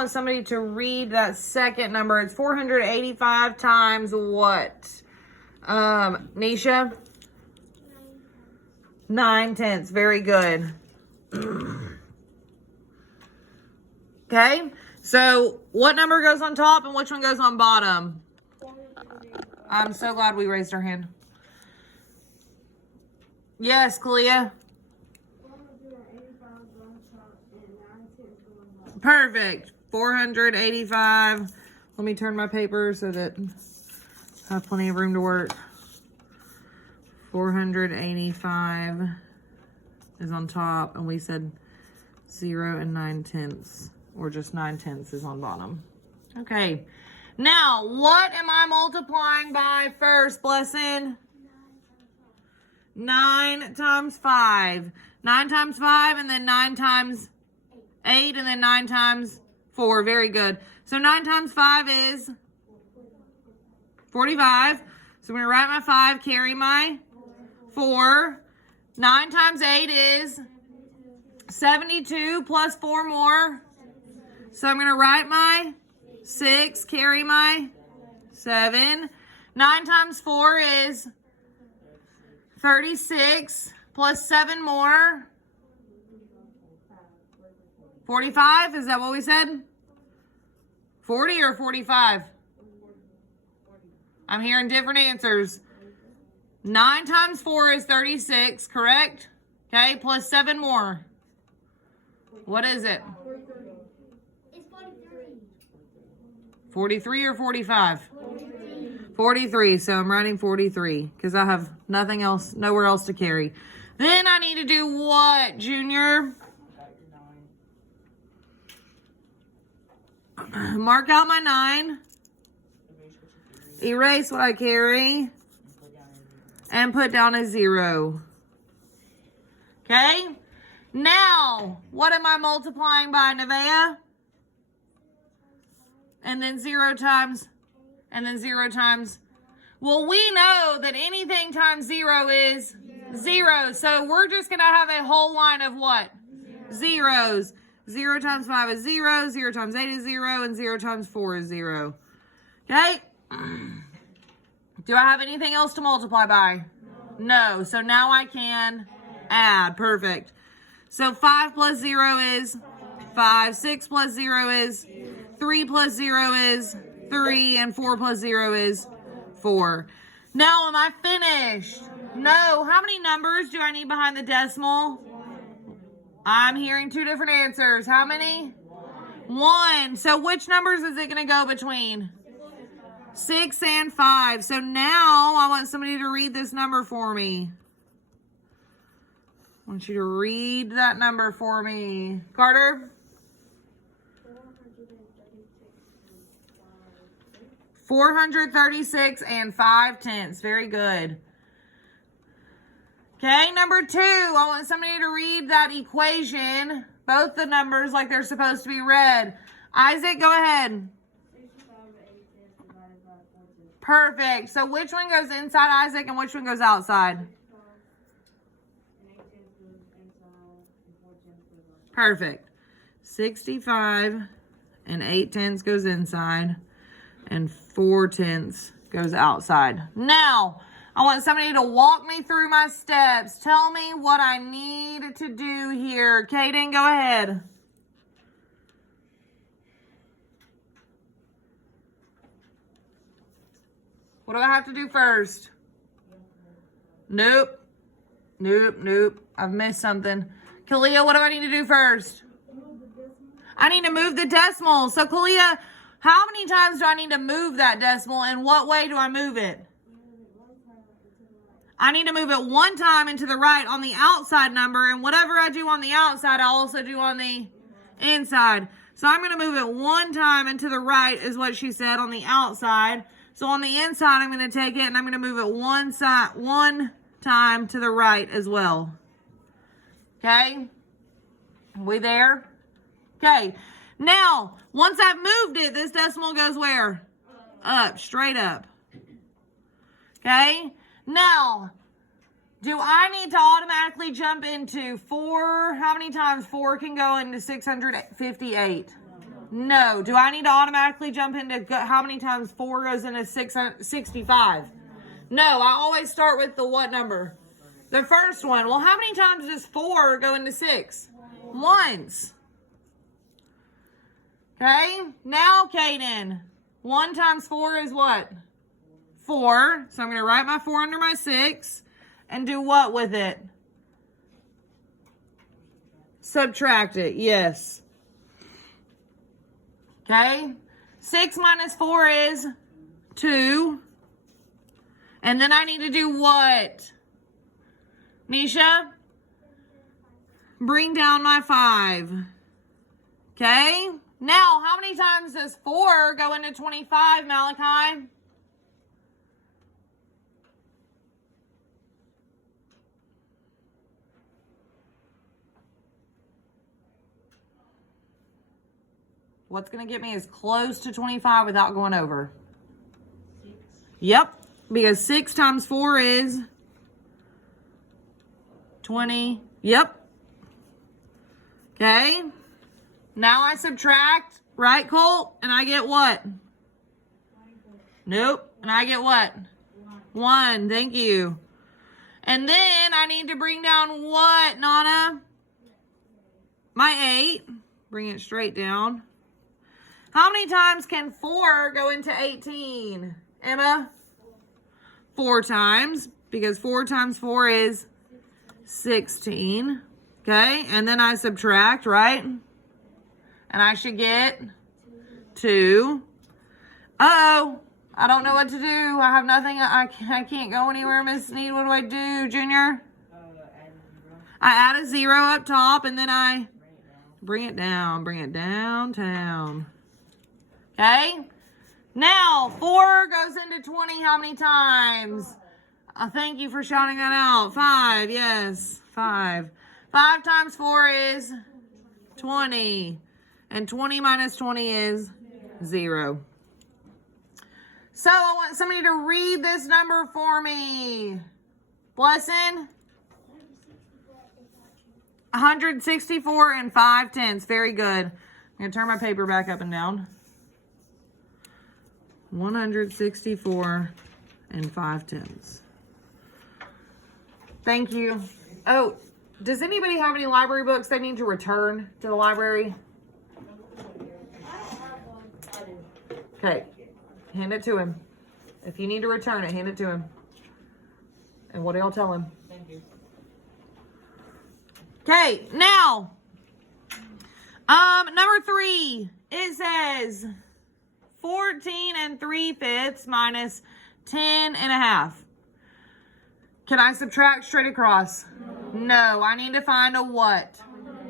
want somebody to read that second number. It's 485 times what? Nisha? 9/10. Very good. Okay. So what number goes on top and which one goes on bottom? I'm so glad we raised our hand. Yes, Kalia. Perfect. 485. Let me turn my paper so that I have plenty of room to work. 485 is on top, and we said 0 and 9/10, or just 9/10 is on bottom. Okay. Now, what am I multiplying by first, Blessing? 9 times 5. 9 times 5, and then 9 times 8, and then 9 times 4. Very good. So 9 times 5 is 45. So I'm going to write my 5, carry my 4. 9 times 8 is 72 plus 4 more. So I'm going to write my 6, carry my 7. 9 times 4 is 36 plus 7 more. 45, is that what we said? 40 or 45? I'm hearing different answers. 9 times 4 is 36, correct? Okay, plus 7 more. What is it? It's 43. 43 or 45? 43, so I'm writing 43 because I have nothing else, nowhere else to carry. Then I need to do what, Junior? Mark out my 9. Erase what I carry. And put down a 0. Okay? Now, what am I multiplying by, Nevaeh? And then 0 times, and then 0 times. Well, we know that anything times 0 is 0. So we're just going to have a whole line of what? Zeros. 0 times 5 is 0. 0 times 8 is 0. And 0 times 4 is 0. Okay? Do I have anything else to multiply by? No. So now I can add. Perfect. So 5 plus 0 is 5. 6 plus 0 is 3 plus 0 is 3. And 4 plus 0 is 4. Now, am I finished? No. How many numbers do I need behind the decimal? I'm hearing 2 different answers. How many? 1. So which numbers is it going to go between? 6 and 5. So now I want somebody to read this number for me. I want you to read that number for me. Carter? 436 and 5/10. Very good. Okay, number 2. I want somebody to read that equation. Both the numbers like they're supposed to be read. Isaac, go ahead. Perfect. So which one goes inside, Isaac, and which one goes outside? Perfect. 65 and 8/10 goes inside, and 4/10 goes outside. Now, I want somebody to walk me through my steps. Tell me what I need to do here. Kaden, go ahead. What do I have to do first? Nope. I've missed something. Kalia, what do I need to do first? I need to move the decimal. So, Kalia, how many times do I need to move that decimal, and what way do I move it? I need to move it 1 time into the right on the outside number, and whatever I do on the outside, I also do on the inside. So I'm going to move it 1 time into the right is what she said on the outside. So on the inside, I'm going to take it and I'm going to move it 1 time to the right as well. Okay? We there? Okay. Now, once I've moved it, this decimal goes where? Up, straight up. Okay? Now, do I need to automatically jump into 4? How many times 4 can go into 658? No. Do I need to automatically jump into how many times 4 goes into 65? No, I always start with the what number? The first one. Well, how many times does 4 go into 6? Once. Okay, now Kaden, 1 times 4 is what? 4. So I'm going to write my 4 under my 6 and do what with it? Subtract it, yes. Okay, 6 minus 4 is 2. And then I need to do what? Nisha? Bring down my 5. Okay, now how many times does 4 go into 25, Malachi? What's going to get me as close to 25 without going over? 6. Yep, because 6 times 4 is 20. Yep. Okay. Now I subtract, right, Colt? And I get what? Nope. And I get what? 1. Thank you. And then I need to bring down what, Nana? My 8. Bring it straight down. How many times can 4 go into 18? Emma? 4 times, because 4 times 4 is 16. Okay, and then I subtract, right? And I should get 2. Uh-oh, I don't know what to do. I have nothing. I can't go anywhere, Miss Need. What do I do, Junior? I add a 0 up top, and then I bring it down. Bring it downtown. Okay, now 4 goes into 20 how many times? Thank you for shouting that out. 5, yes, 5. 5 times 4 is 20. And 20 minus 20 is 0. So I want somebody to read this number for me. Blessing? 164 and 5/10. Very good. I'm going to turn my paper back up and down. 164 and 5/10. Thank you. Oh, does anybody have any library books they need to return to the library? Okay, hand it to him. If you need to return it, hand it to him. And what do y'all tell him? Thank you. Okay, now, number 3, it says 14 and 3/5 minus 10 and a half. Can I subtract straight across? No, I need to find a what?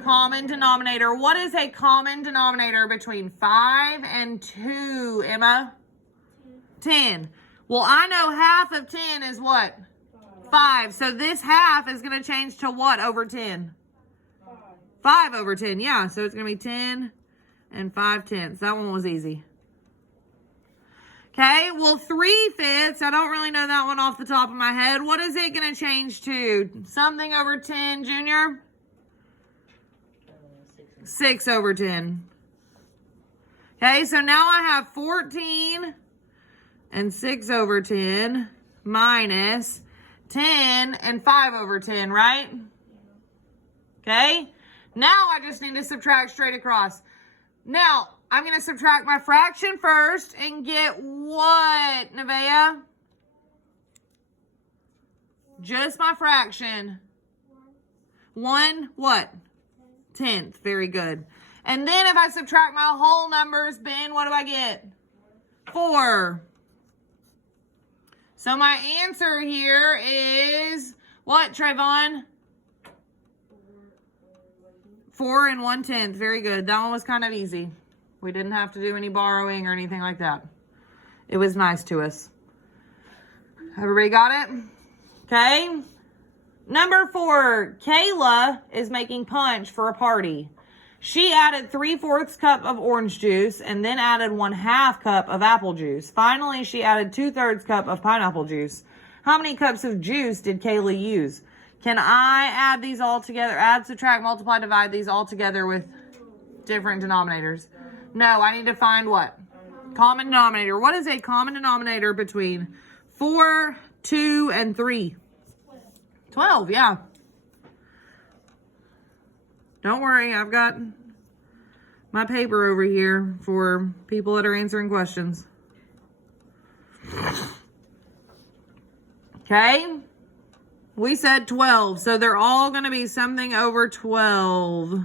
Common denominator. What is a common denominator between 5 and 2, Emma? 10. Well, I know half of 10 is what? 5. So this half is going to change to what over 10? 5 over 10. Yeah, so it's going to be 10 and 5/10. That one was easy. Okay, well, 3/5, I don't really know that one off the top of my head. What is it going to change to? Something over 10, Junior? 6 over 10. Okay, so now I have 14 and 6 over 10 minus 10 and 5 over 10, right? Okay, now I just need to subtract straight across. Now, I'm going to subtract my fraction first and get what, Nevaeh? Just my fraction. 1 what? 10th. Very good. And then if I subtract my whole numbers, Ben, what do I get? 4. So my answer here is what, Trayvon? 4 and 1/10. Very good. That one was kind of easy. We didn't have to do any borrowing or anything like that. It was nice to us. Everybody got it? Okay. Number 4, Kayla is making punch for a party. She added 3/4 cup of orange juice and then added 1/2 cup of apple juice. Finally, she added 2/3 cup of pineapple juice. How many cups of juice did Kayla use? Can I add these all together? Add, subtract, multiply, divide these all together with different denominators. No, I need to find what? Common denominator. What is a common denominator between 4, 2, and 3? 12, yeah. Don't worry, I've got my paper over here for people that are answering questions. Okay? We said 12, so they're all going to be something over 12.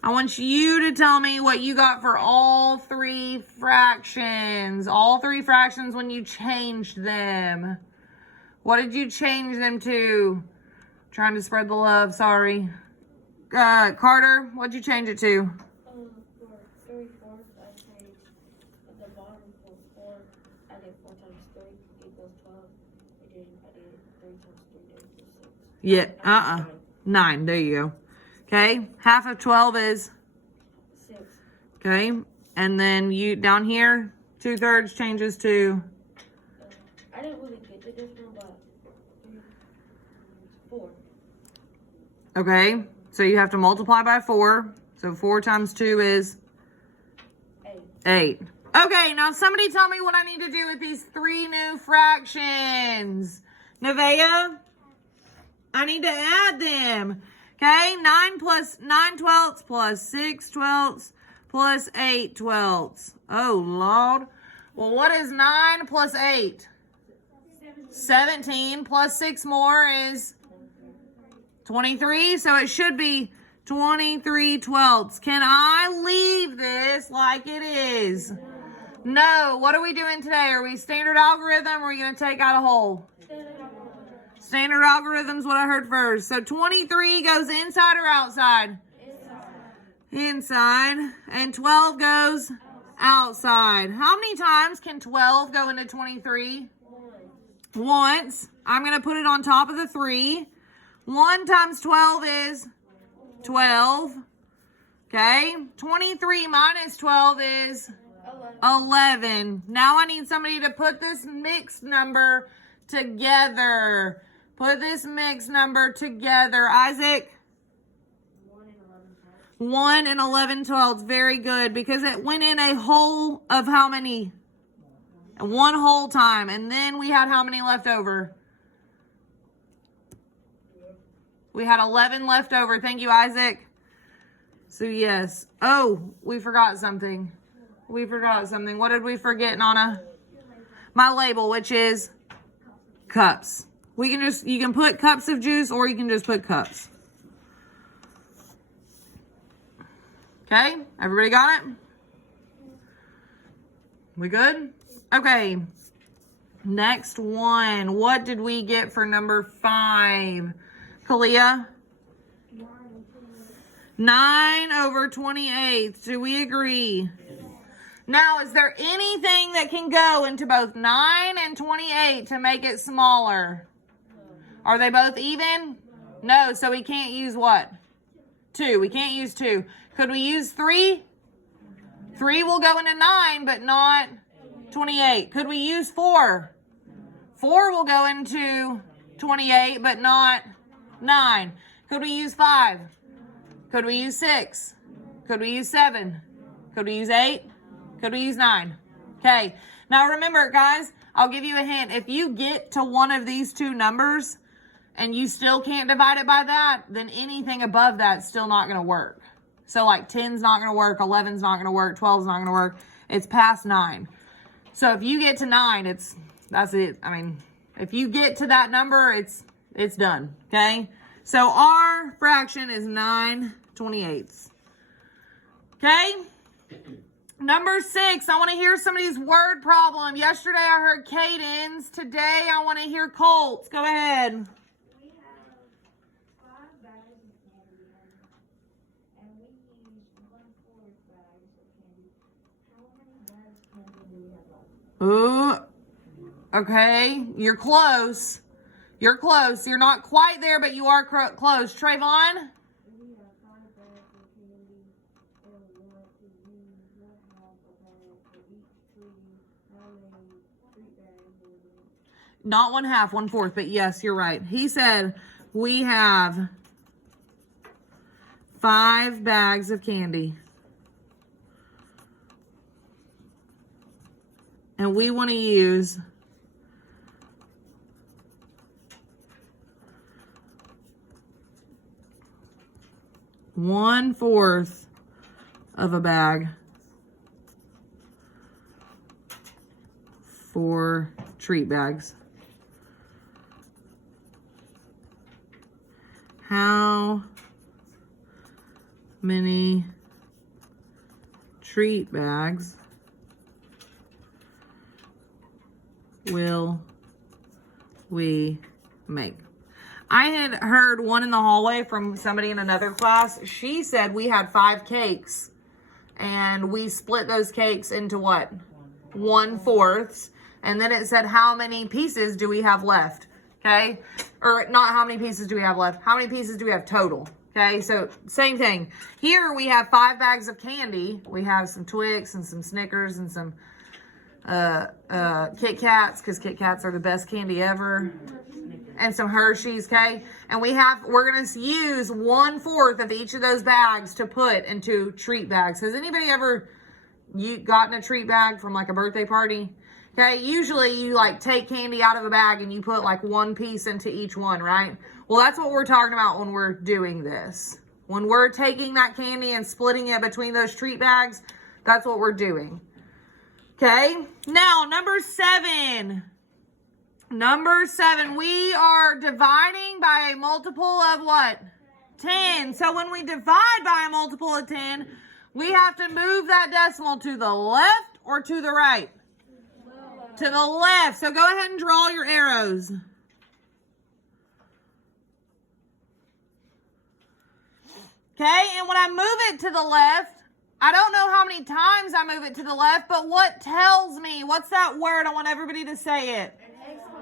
I want you to tell me what you got for all three fractions. All three fractions when you changed them. What did you change them to? Trying to spread the love, sorry. Carter, what'd you change it to? For 3/4, I changed the bottom for 4. I did 4 times 3 equals 12. I did 3 times 3 equals 6. Yeah, 9, there you go. Okay, half of 12 is? 6. Okay, and then you, down here, 2/3 changes to? I didn't really get the decimal, but 4. Okay, so you have to multiply by 4. So 4 times 2 is? 8. Okay, now somebody tell me what I need to do with these 3 new fractions. Nevaeh, I need to add them. Okay, 9 twelfths plus 6 twelfths plus 8 twelfths. Oh, Lord. Well, what is 9 plus 8? 17 plus 6 more is 23. So it should be 23 twelfths. Can I leave this like it is? No. What are we doing today? Are we standard algorithm or are we going to take out a whole? Standard algorithm's what I heard first. So 23 goes inside or outside? Inside. And 12 goes outside. How many times can 12 go into 23? Once. I'm going to put it on top of the 3. 1 times 12 is 12. Okay. 23 minus 12 is 11. Now I need somebody to put this mixed number together. Put this mixed number together. Isaac? 1 and 11 twelfths. Very good. Because it went in a whole of how many? 1 whole time. And then we had how many left over? We had 11 left over. Thank you, Isaac. So, yes. Oh, we forgot something. We forgot something. What did we forget, Nana? My label, which is cups. You can put cups of juice or you can just put cups. Okay, everybody got it? We good? Okay. Next one. What did we get for number 5? Kalia? 9 over 28. Do we agree? Now, is there anything that can go into both 9 and 28 to make it smaller? Are they both even? No, so we can't use what? 2. We can't use 2. Could we use 3? 3 will go into 9, but not 28. Could we use 4? 4 will go into 28, but not 9. Could we use 5? Could we use 6? Could we use 7? Could we use 8? Could we use 9? Okay. Now remember, guys, I'll give you a hint. If you get to one of these 2 numbers and you still can't divide it by that, then anything above that's still not going to work. So like 10's not going to work, 11's not going to work, 12's not going to work. It's past 9. So if you get to 9, that's it. I mean, if you get to that number, it's done. Okay? So our fraction is 9/28. Okay? Number 6, I want to hear somebody's word problem. Yesterday I heard Caden's. Today I want to hear Colt's. Go ahead. We have 5 bags of candy, and we use 1/4 bags of candy. How many bags of candy do we have left? Ooh. Okay. You're close. You're close. You're not quite there, but you are close. Trayvon? We have 5 bags of candy, and we want to use 1/2 a bag for each tree. How many treat bags do we need? Not 1/2, 1/4, but yes, you're right. He said we have 5 bags of candy. and we want to use 1/4 of a bag for treat bags. How many treat bags will we make? I had heard one in the hallway from somebody in another class. She said we had 5 cakes and we split those cakes into what? 1/4. And then it said, how many pieces do we have left? Okay. Or not how many pieces do we have left? How many pieces do we have total? Okay. So same thing. Here we have 5 bags of candy. We have some Twix and some Snickers and some Kit Kats, because Kit Kats are the best candy ever. And some Hershey's, okay? And we're gonna use 1/4 of each of those bags to put into treat bags. Has anybody ever gotten a treat bag from like a birthday party? Okay, usually you like take candy out of a bag and you put like 1 piece into each one, right? Well, that's what we're talking about when we're doing this. When we're taking that candy and splitting it between those treat bags, that's what we're doing. Okay, now number 7. Number 7, we are dividing by a multiple of what? 10. So when we divide by a multiple of 10, we have to move that decimal to the left or to the right? To the left. So go ahead and draw your arrows. Okay, and when I move it to the left, I don't know how many times I move it to the left, but what tells me? What's that word? I want everybody to say it.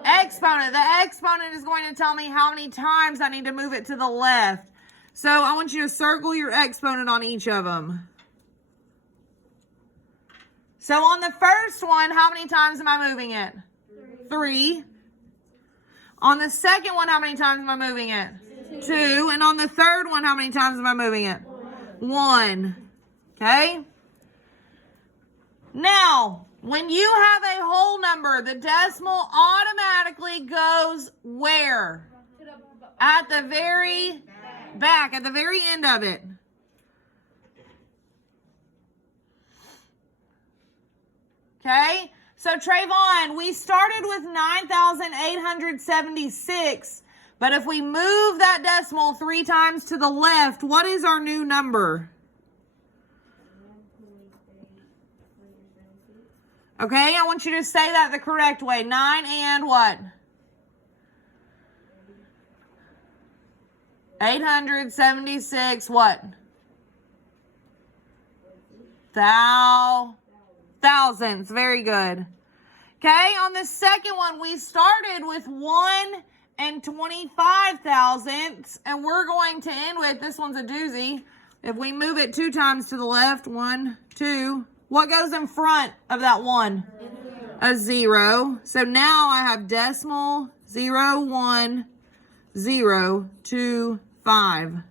Exponent. The exponent is going to tell me how many times I need to move it to the left. So I want you to circle your exponent on each of them. So on the first one, how many times am I moving it? 3. On the second one, how many times am I moving it? 2. And on the third one, how many times am I moving it? 1. Okay? Now, when you have a whole number, the decimal automatically goes where? At the very back, at the very end of it. Okay? So, Trayvon, we started with 9,876, but if we move that decimal 3 times to the left, what is our new number? Okay, I want you to say that the correct way. 9 and what? 876 what? Thousandths. Very good. Okay, on the second one, we started with 1 and 25 thousandths, and we're going to end with, this one's a doozy. If we move it 2 times to the left, 1, 2, what goes in front of that 1? A 0. So now I have decimal 0, 1, 0, 2, 5.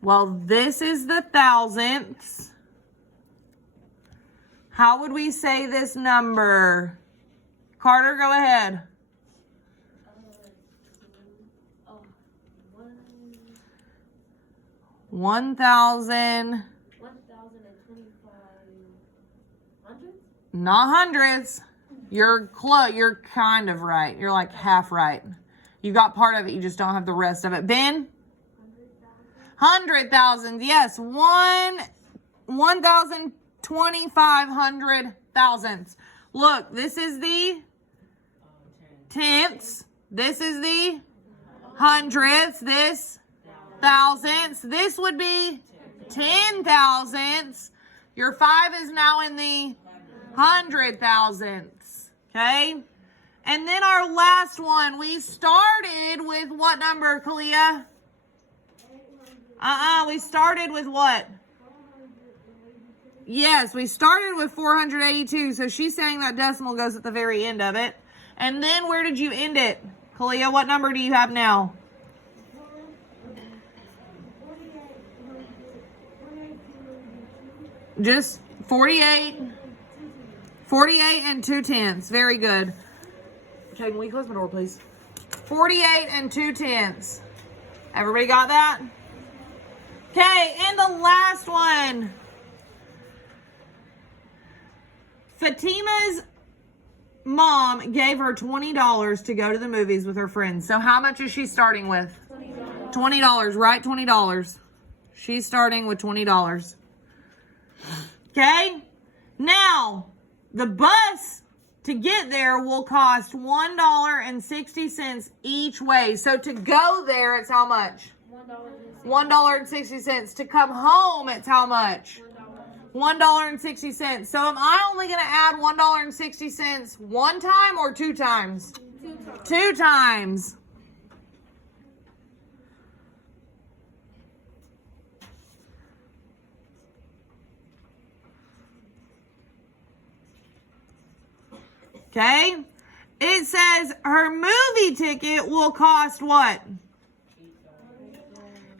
Well, this is the thousandths. How would we say this number? Carter, go ahead. 1,000. Not hundreds. You're close. You're kind of right. You're like half right. You got part of it. You just don't have the rest of it. Ben? 100,000. Yes. 1,250 thousandths. Look, this is the tenths. This is the hundredths. This thousandths. This would be 10 thousandths. Your 5 is now in the 100 thousandths. Okay? And then our last one, we started with what number, Kalia? We started with what? Yes, we started with 482. So she's saying that decimal goes at the very end of it. And then where did you end it? Kalia, what number do you have now? Just 48. 48 and 2/10. Very good. Okay, can we close my door, please? 48 and 2/10. Everybody got that? Okay, and the last one. Fatima's mom gave her $20 to go to the movies with her friends. So how much is she starting with? $20, right? $20. She's starting with $20. Okay? Now, the bus to get there will cost $1.60 each way. So to go there, it's how much? $1.60. To come home, it's how much? $1.60. So am I only going to add $1.60 one time or two times? Two times. Okay? It says her movie ticket will cost what?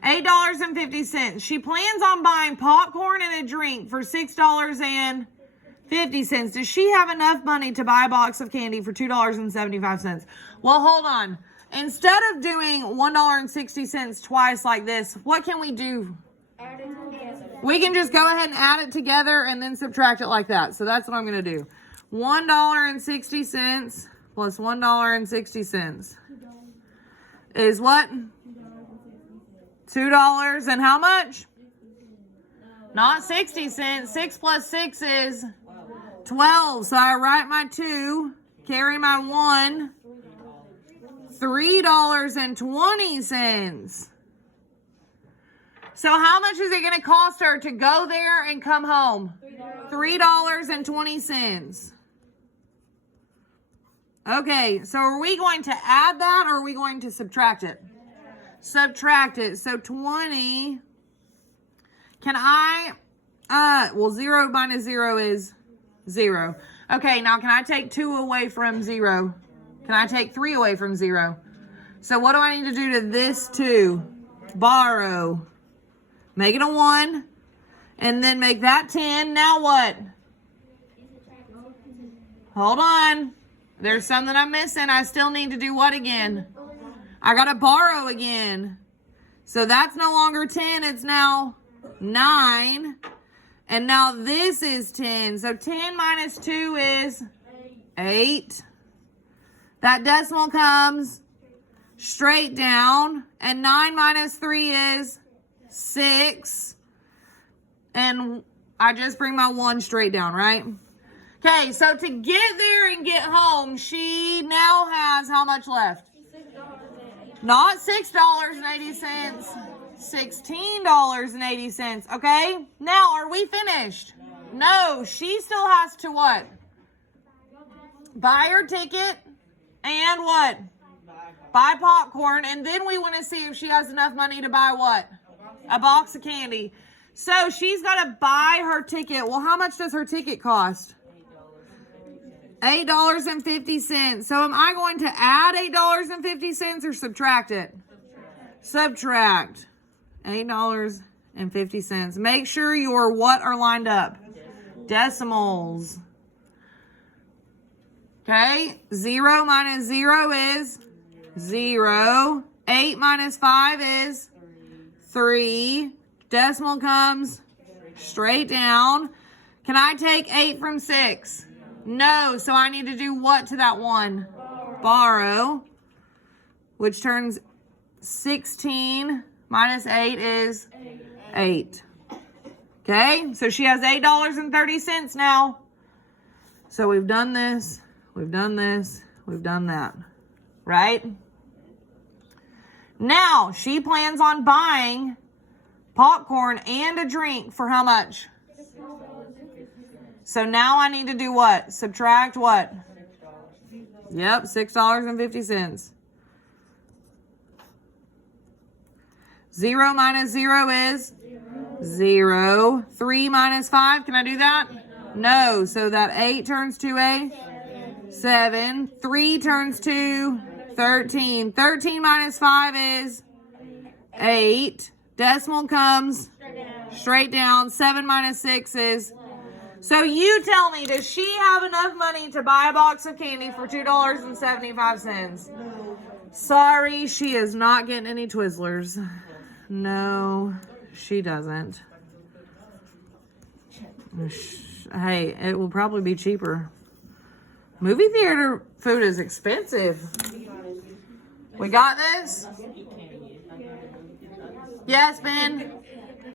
$8.50. She plans on buying popcorn and a drink for $6.50. Does she have enough money to buy a box of candy for $2.75? Well, hold on. Instead of doing $1.60 twice like this, what can we do? Add it together. We can just go ahead and add it together and then subtract it like that. So that's what I'm going to do. $1.60 plus $1.60 is what? $2 and how much? Not 60 cents. 6 plus 6 is 12. So I write my 2, carry my 1, $3.20. So how much is it going to cost her to go there and come home? $3.20. Okay, so are we going to add that or are we going to subtract it? Subtract it. So 20. Can I, well, 0 minus 0 is 0. Okay, now can I take 2 away from 0? Can I take 3 away from 0? So what do I need to do to this 2? Borrow. Make it a 1. And then make that 10. Now what? Hold on. There's something I'm missing. I still need to do what again? I got to borrow again. So that's no longer 10. It's now 9. And now this is 10. So 10 minus 2 is 8. That decimal comes straight down. And 9 minus 3 is 6. And I just bring my 1 straight down, right? Okay, so to get there and get home, she now has how much left? Not $6.80, $16.80, okay? Now, are we finished? No, she still has to what? Buy her ticket and what? Buy popcorn, and then we want to see if she has enough money to buy what? A box of candy. So she's got to buy her ticket. Well, how much does her ticket cost? $8.50. So am I going to add $8.50 or subtract it? Subtract. $8.50. Make sure your what are lined up? Decimals. Okay. 0 minus 0 is 0. 8 minus 5 is 3. Decimal comes straight down. Can I take 8 from 6? No, so I need to do what to that 1? Borrow, which turns 16 minus 8 is 8. Okay, so she has $8.30 now. So we've done this, we've done this, we've done that, right? Now, she plans on buying popcorn and a drink for how much? So now I need to do what? Subtract what? Yep, $6.50. 0 minus 0 is 0. 3 minus 5, can I do that? No, so that 8 turns to a 7. 3 turns to 13. 13 minus 5 is 8. Decimal comes straight down. 7 minus 6 is So you tell me, does she have enough money to buy a box of candy for $2.75? Sorry, she is not getting any Twizzlers. No, she doesn't. Hey, it will probably be cheaper. Movie theater food is expensive. We got this? Yes, Ben?